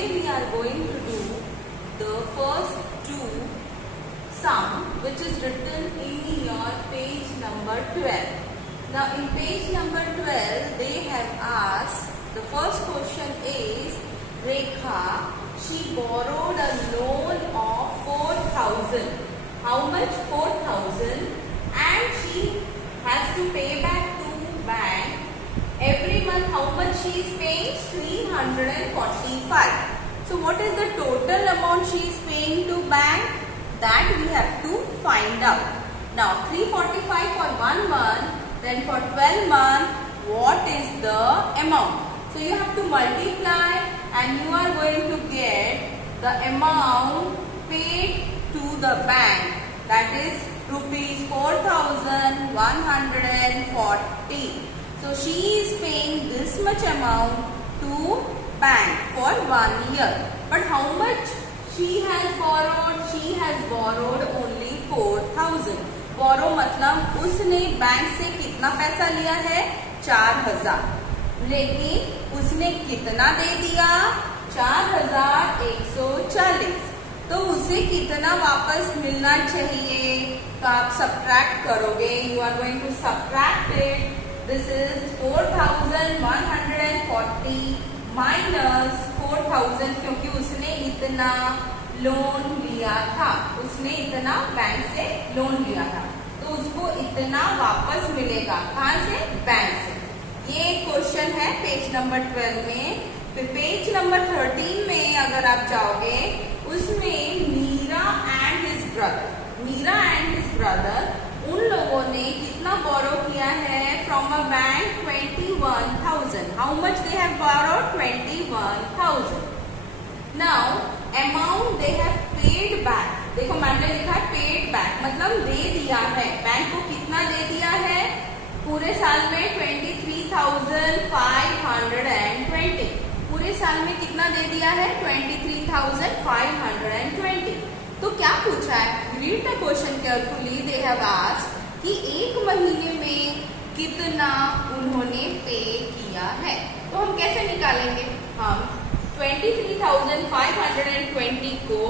today we are going to do the first two sum which is written in your page number 12. Now in page number 12 they have asked, the first question is, Rekha, she borrowed a loan of 4,000. How much? 4,000, and she has to pay back to bank every month. How much she is paying? 345. So what is the total amount she is paying to bank? That we have to find out. Now 345 for 1 month, then for 12 months, what is the amount? So you have to multiply and you are going to get the amount paid to the bank, that is rupees 4,140. So she is paying this much amount to bank for 1 year. But how much she has borrowed? She has borrowed only 4,000. Borrow मतलब उसने bank से कितना पैसा लिया है? 4,000. लेकिन उसने कितना दे दिया? 4,140. तो उसे कितना वापस मिलना चाहिए? तो आप सब्ट्रैक्ट करोगे. You are going to subtract it. This is 4,140 minus 4,000, क्योंकि उसने इतना लोन लिया था. उसने इतना बैंक से लोन लिया था, तो उसको इतना वापस मिलेगा. कहाँ से? बैंक से. ये क्वेश्चन है पेज नंबर 12 में. फिर पेज नंबर 13 में अगर आप जाओगे, उसमें मीरा एंड हिज ब्रदर उन लोगों ने कितना बोरो किया है from a bank? 21,000. How much they have borrowed? 21,000. Now amount they have paid back. देखो मैंने लिखा है पेड बैक, मतलब दे दिया है. बैंक को कितना दे दिया है पूरे साल में? 23,520. पूरे साल में कितना दे दिया है? 23,520. तो क्या पूछा है? Read the question carefully. They have asked कि एक महीने में कितना उन्होंने पे किया है. तो हम कैसे निकालेंगे? हम 23,520 को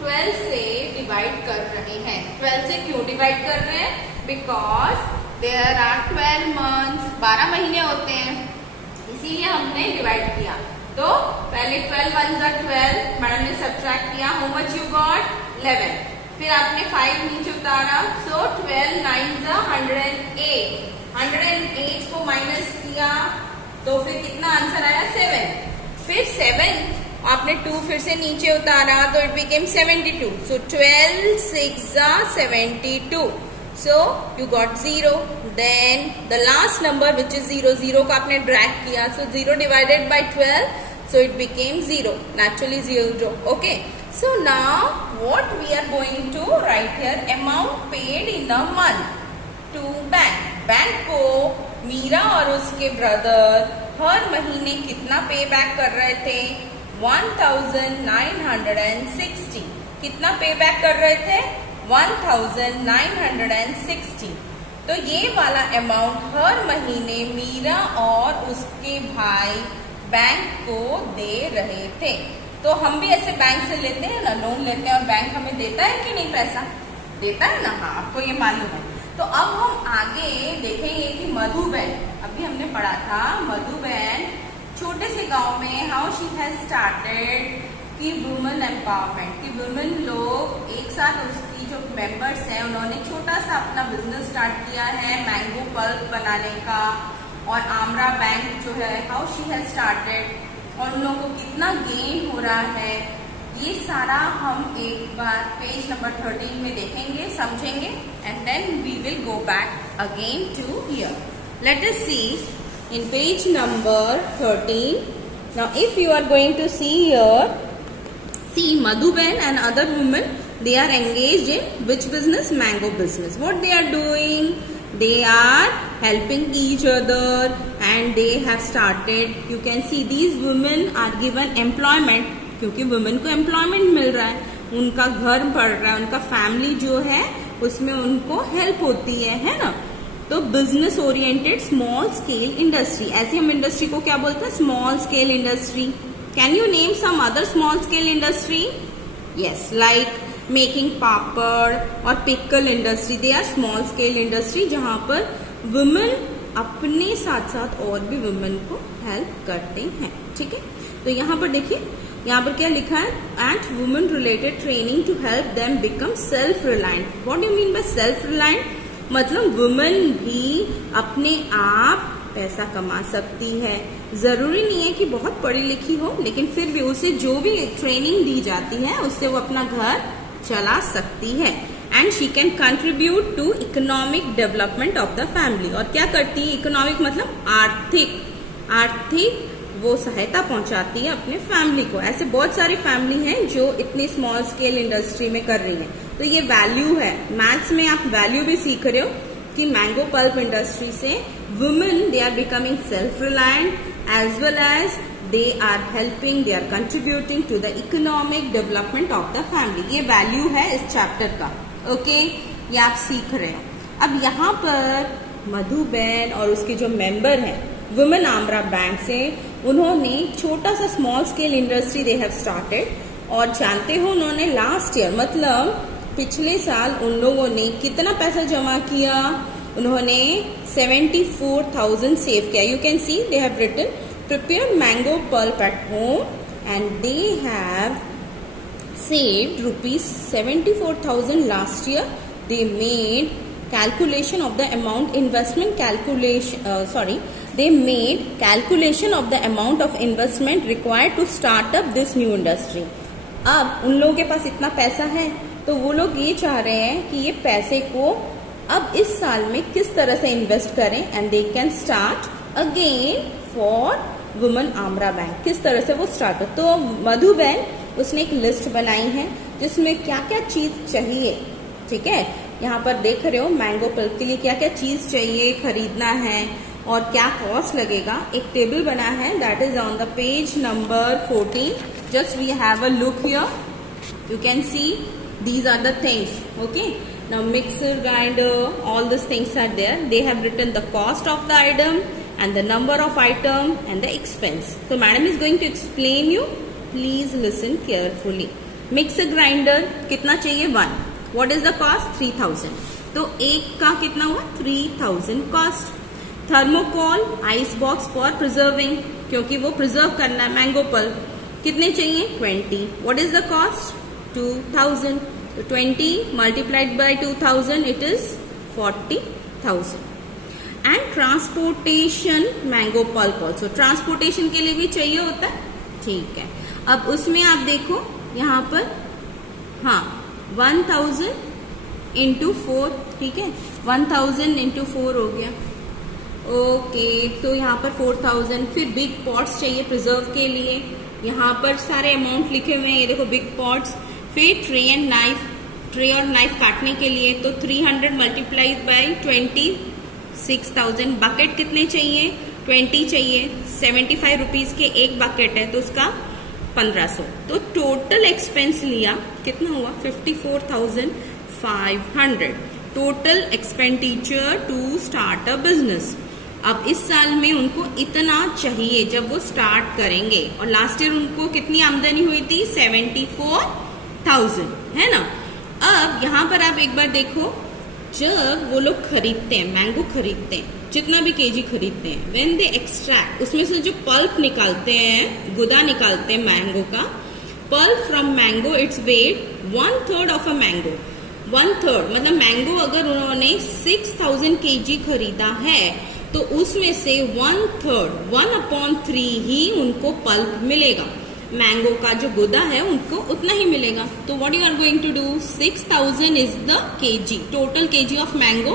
12 से डिवाइड कर रहे हैं. 12 से क्यों डिवाइड कर रहे हैं? Because there are 12 months. 12 महीने होते हैं, इसीलिए हमने डिवाइड किया. तो पहले 12 1 12, मैडम ने सब्ट्रैक्ट किया. How much you got? 11. फिर आपने 5 नीचे उतारा. सो 12 9 108. 108 को माइनस किया तो फिर कितना आंसर आया? 7. फिर 7 आपने 2 फिर से नीचे उतारा तो it became 72. So 12 6 72. So you got 0. Then the last number which is 0. 0 को आपने drag किया. So 0 divided by 12. So it became 0. Naturally 0. Okay. So now what we are going to write here? Amount paid in a month to bank. Bank को मीरा और उसके brother हर महीने कितना पे back कर रहे थे? 1,960. कितना पे बैक कर रहे थे? 1,960. तो ये वाला अमाउंट हर महीने मीरा और उसके भाई बैंक को दे रहे थे. तो हम भी ऐसे बैंक से लेते हैं ना, लोन लेते हैं और बैंक हमें देता है कि नहीं? पैसा देता है ना. हाँ, आपको ये मालूम है. तो अब हम आगे देखेंगे कि मधुबन, अभी हमने पढ़ा था मधुबन छोटे से गांव में हाउ शी हैज स्टार्टेड कि वुमेन एम्पावरमेंट, कि वुमेन लोग एक साथ, उसकी जो मेंबर्स हैं उन्होंने छोटा सा अपना बिजनेस स्टार्ट किया है मैंगो पल्प बनाने का. और आमरा बैंक जो है हाउ शी हैज स्टार्टेड, और उन लोगों को कितना गेन हो रहा है, ये सारा हम एक बार पेज नंबर 13 में देखेंगे, समझेंगे. And then we will go back again to here. Let us see in page number 13. Now if you are going to see here, see Madhuben and other women, they are engaged in which business? Mango business. What they are doing? They are helping each other and they have started. You can see these women are given employment, क्योंकि women को employment मिल रहा है, उनका घर बढ़ रहा है, उनका फैमिली जो है उसमें उनको हेल्प होती है ना. तो business oriented small scale industry, ऐसे हम इंडस्ट्री को क्या बोलते हैं? Small scale industry. Can you name some other small scale industry? Yes, like making papad और pickle industry. They are small scale industry जहाँ पर women अपने साथ साथ और भी women को help करते हैं. ठीक है, तो यहाँ पर देखिए, यहाँ पर क्या लिखा है, and women related training to help them become self reliant. What do you mean by self reliant? मतलब women भी अपने आप पैसा कमा सकती है. जरूरी नहीं है कि बहुत पढ़ी लिखी हो, लेकिन फिर भी उसे जो भी ट्रेनिंग दी जाती है उससे वो अपना घर चला सकती है. And she can contribute to economic development of the family. और क्या करती है, इकोनॉमिक मतलब आर्थिक वो सहायता पहुंचाती है अपने फैमिली को. ऐसे बहुत सारी फैमिली हैं जो इतनी स्मॉल स्केल इंडस्ट्री में कर रही है. तो ये वैल्यू है. मैथ्स में आप वैल्यू भी सीख रहे हो कि मैंगो पल्प इंडस्ट्री से women they are becoming self reliant as well as they are helping, they are contributing to the economic development of the family. ये वैल्यू है इस चैप्टर का. ओके, ये आप सीख रहे हो. अब यहाँ पर मधुबेन और उसके जो मेंबर हैं वुमेन आमरा बैंक से, उन्होंने छोटा सा small scale industry they have started. और जानते हो उन्होंने लास्ट ईयर मतलब पिछले साल उन लोगों ने कितना पैसा जमा किया, उन्होंने 74,000 सेव किया. You can see they have written prepare mango pulp at home and they have saved rupees 74,000 last year. They made calculation of the amount investment they made calculation of the amount of investment required to start up this new industry. अब उन लोगों के पास इतना पैसा है तो वो लोग ये चाह रहे हैं कि ये पैसे को अब इस साल में किस तरह से इन्वेस्ट करें and they can start again for women आमरा बैंक. किस तरह से वो स्टार्ट हो. तो मधुबेन उसने एक लिस्ट बनाई है जिसमें क्या क्या चीज चाहिए. ठीक है, यहाँ पर देख रहे हो मैंगो पल्प के लिए क्या क्या चीज चाहिए, खरीदना है और क्या कॉस्ट लगेगा. एक टेबल बना है that is on the page number 14. Just we have a look here. You can see these are the things. Okay, now mixer, grinder, all these things are there. They have written the cost of the item and the number of item and the expense. So madam is going to explain you. Please listen carefully. Mixer grinder कितना चाहिए, 1. What is the cost, 3,000. तो एक का कितना हुआ, 3,000 cost. Thermocol ice box for preserving, क्योंकि वो preserve करना है मैंगो पल्प. कितने चाहिए, 20. What is the cost, 2,000. So 20 multiplied by 2,000 it is 40,000. And transportation mango pulp also. Transportation के लिए भी चाहिए होता है. ठीक है, अब उसमें आप देखो यहाँ पर, हाँ 1,000 into 4. ठीक है, 1,000 into 4 हो गया. ओके, तो यहाँ पर 4,000. फिर बिग पॉट्स चाहिए प्रिजर्व के लिए. यहाँ पर सारे अमाउंट लिखे हुए हैं, ये देखो बिग पॉट्स. फिर ट्रे और नाइफ काटने के लिए तो 300 मल्टीप्लाइड बाई 26,000. बकेट कितने चाहिए, 20 चाहिए. 75 रुपीज के एक बकेट है तो उसका 1,500. तो टोटल एक्सपेंस लिया कितना हुआ, 54,500. Total expenditure to start a business. अब इस साल में उनको इतना चाहिए जब वो स्टार्ट करेंगे. और लास्ट ईयर उनको कितनी आमदनी हुई थी, 74,000, है ना. अब यहाँ पर आप एक बार देखो, जब वो लोग खरीदते हैं मैंगो, खरीदते हैं जितना भी केजी खरीदते हैं, व्हेन दे एक्सट्रैक्ट, उसमें से जो पल्प निकालते हैं, गुदा निकालते हैं मैंगो का, pulp from mango its weight 1/3 of a mango. 1/3 मतलब मैंगो अगर उन्होंने 6,000 केजी खरीदा है तो उसमें से 1/3, 1/3 ही उनको पल्प मिलेगा. मैंगो का जो गुदा है उनको उतना ही मिलेगा. तो what you are going to do, 6,000 is the KG, total KG of mango.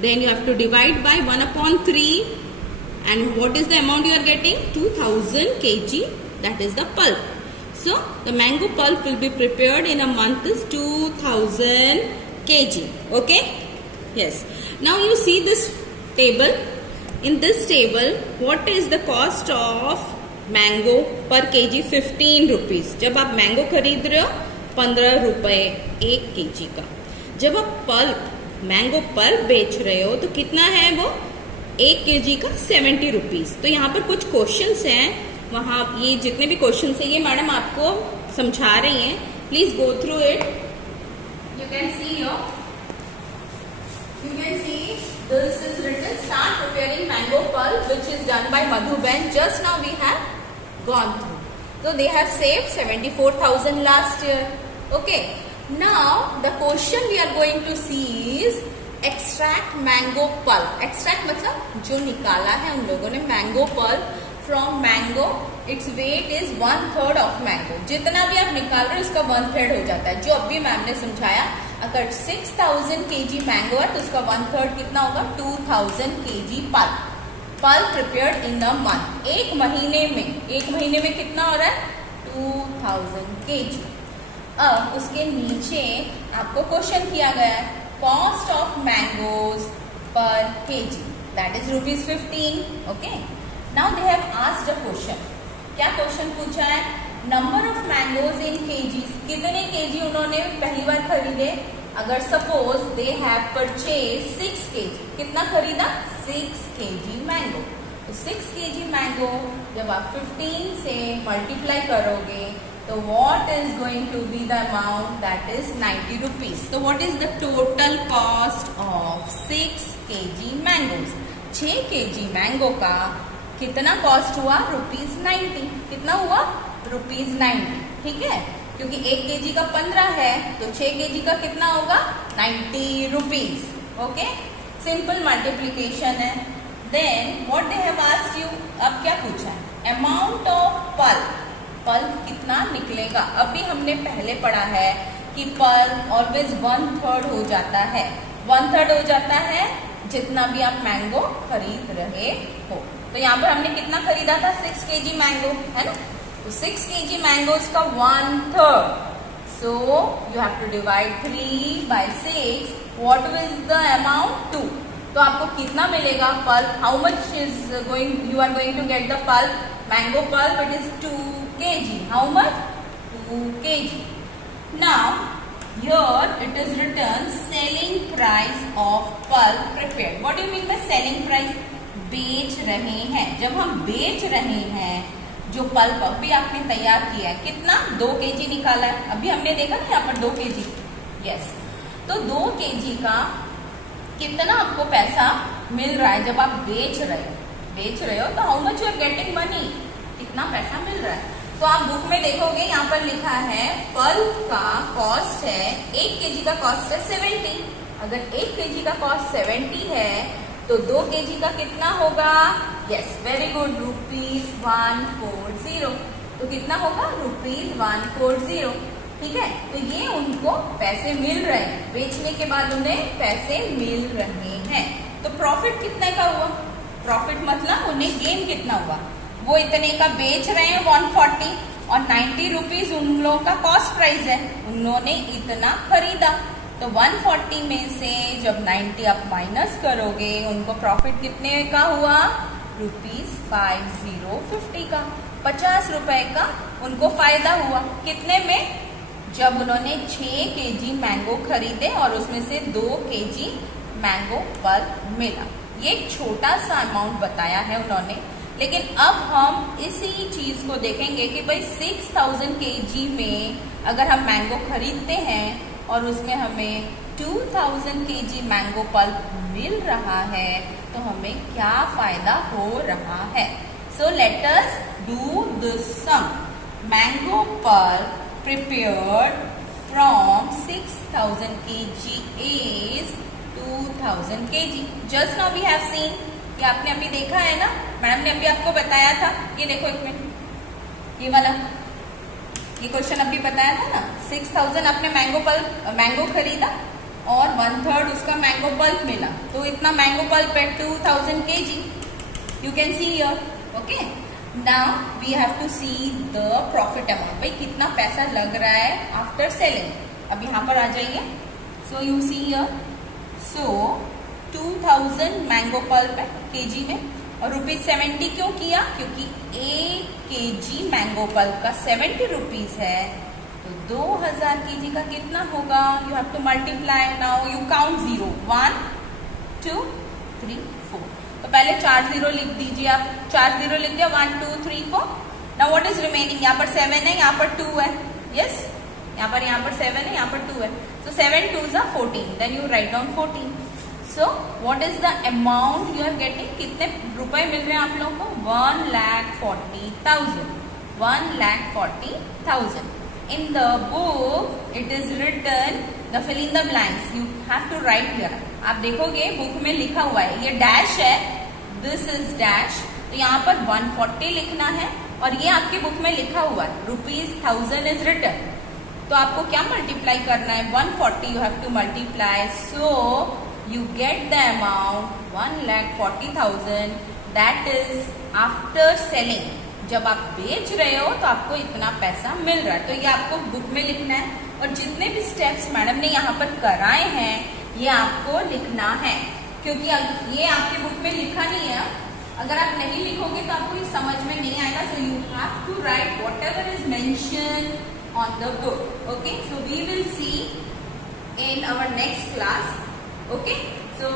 Then you have to divide by 1/3 and what is the amount you are getting, 2,000 KG, that is the pulp. So the mango pulp will be prepared in a month is 2,000 kg. Okay? Yes. Now you see this table. In this table, what is the cost of mango per kg? 15 rupees. जब आप mango खरीद रहे हो 15 रुपए 1 kg का. जब आप pulp, mango pulp बेच रहे हो तो कितना है वो, 1 kg का 70 रुपीज. तो यहाँ पर कुछ क्वेश्चंस हैं, वहाँ ये जितने भी क्वेश्चन है ये मैडम आपको समझा रही हैं, please go through it. You can see your, you can see this is written start preparing mango pulp which is done by Madhuben. Just now we have gone through. So they have saved 74,000 last year. Okay. Now the question we are going to see is extract mango pulp. Extract मतलब जो निकाला है उन लोगों ने mango pulp from mango. Its weight is 1/3 of mango. जितना भी आप निकाल रहे हो उसका 1/3 हो जाता है. जो अभी मैम ने समझाया, अगर 6000 kg मैंगो है तो उसका 1/3 कितना होगा? 2000 kg pulp. Pulp prepared in a month. एक महीने में कितना हो रहा है? 2000 kg. अब उसके नीचे आपको क्वेश्चन किया गया है कॉस्ट ऑफ मैंगोज पर kg, that is ₹15. Okay. Now they have asked a question. क्या क्वेश्चन पूछा है? Number of mangoes in KGs. कितने केजी उन्होंने पहली बार खरीदे? अगर suppose they have purchase 6 KG. कितना खरीदा? 6 केजी मैंगो. तो 6 केजी मैंगो जब आप 15 से मल्टीप्लाई करोगे तो what is going to be the amount? That is 90 rupees. तो what is the total cost of 6 kg mangoes? 6 kg mango का कितना कॉस्ट हुआ? ₹90. कितना हुआ? ₹90. ठीक है, क्योंकि 1 केजी का 15 है तो 6 केजी का कितना होगा? 90 रुपीज. ओके, सिंपल मल्टीप्लीकेशन है. Then what they have asked you. अब क्या पूछा है? Amount of pulp. पल्प कितना निकलेगा? अभी हमने पहले पढ़ा है कि पल्प ऑलवेज 1/3 हो जाता है. 1/3 हो जाता है जितना भी आप मैंगो खरीद रहे हो. तो यहाँ पर हमने कितना खरीदा था? 6 केजी मैंगो, है ना. तो 6 केजी मैंगोज का 1/3. So you have to divide 3 by 6. What is the amount? 2. तो आपको कितना मिलेगा पल्प? How much is going, you are going to get the pulp? Mango pulp it is 2 kg. How much? 2 kg. Now here it is written selling price of pulp prepared. What do you mean by selling price? बेच रहे हैं. जब हम बेच रहे हैं जो pulp अभी आपने तैयार किया है, कितना? 2 केजी निकाला है. अभी हमने देखा ना यहाँ पर 2 केजी. यस. तो 2 केजी का कितना आपको पैसा मिल रहा है जब आप बेच रहे हो? तो how much you are getting money? कितना पैसा मिल रहा है? तो आप बुक में देखोगे यहाँ पर लिखा है पल्प का कॉस्ट है, 1 केजी का कॉस्ट है 70. अगर 1 केजी का कॉस्ट 70 है तो 2 केजी का कितना होगा? Yes, very good, ₹140. तो कितना होगा? ₹140. ठीक है, तो ये उनको पैसे मिल रहे हैं. बेचने के बाद उन्हें पैसे मिल रहे हैं. तो प्रॉफिट कितने का हुआ? प्रॉफिट मतलब उन्हें गेन कितना हुआ? वो इतने का बेच रहे हैं 140 और 90 रुपीज उन लोगों का कॉस्ट प्राइस है. उन्होंने इतना खरीदा तो 140 में से जब 90 आप माइनस करोगे उनको प्रॉफिट कितने का हुआ? ₹50 का. 50 रुपए का उनको फायदा हुआ. कितने में? जब उन्होंने 6 केजी मैंगो खरीदे और उसमें से 2 केजी मैंगो पल्प मिला. ये एक छोटा सा अमाउंट बताया है उन्होंने. लेकिन अब हम इसी चीज को देखेंगे कि भाई 6000 केजी में अगर हम मैंगो खरीदते हैं और उसमें हमें 2000 केजी मैंगो पल्प मिल रहा है तो हमें क्या फायदा हो रहा है. So let us do this sum. Mango pulp prepared from 6000 kg is 2000 kg. Just now we have seen. ये आपने अभी देखा है ना, मैडम ने अभी आपको बताया था. ये देखो एक मिनट, ये वाला ये क्वेश्चन अभी बताया था ना. 6000 आपने मैंगो खरीदा और 1/3 उसका मैंगो पल्प मिला. तो इतना मैंगो पल्प है 2000 kg. You can see here. Okay, now we have to see the profit amount. भाई कितना पैसा लग रहा है आफ्टर सेलिंग. अब यहाँ पर आ जाइए. So you see here. So 2000 mango pulp है केजी में और ₹70 क्यों किया? क्योंकि 1 केजी मैंगो पल्प का 70 रुपीज है. तो 2000 केजी का कितना होगा? You have to multiply. Now you count 0. 1 2 3 4. तो पहले 4 0 लिख दीजिए आप. 4 0 लिख दिया. 1 2 3 4. नाउ व्हाट इज रिमेनिंग, यहाँ पर 7 है, यहाँ पर 2 है, यस, यहाँ पर 7 है, यहाँ पर 2 है, so 7 2s are 14, then you write down 14. So what is the amount you are getting? कितने रुपए मिल रहे हैं आप लोगों को? 1,40,000. 1,40,000. In the book it is written the fill in the blanks. You have to write here. आप देखोगे book में लिखा हुआ है, ये डैश है, this is dash. तो यहाँ पर 140 लिखना है और ये आपकी बुक में लिखा हुआ है ₹1000 is written. तो आपको क्या मल्टीप्लाई करना है? 140 you have to multiply. So you get the amount 1,40,000. That is after selling. जब आप बेच रहे हो तो आपको इतना पैसा मिल रहा है. तो ये आपको बुक में लिखना है और जितने भी स्टेप्स मैडम ने यहाँ पर कराए हैं ये आपको लिखना है, क्योंकि ये आपके बुक में लिखा नहीं है. अगर आप नहीं लिखोगे तो आपको ये समझ में नहीं आएगा. So you have to write whatever is mention on the book. Okay, so we will see in our next class. Okay, so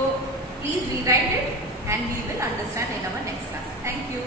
please rewrite it and we will understand in our next class. Thank you.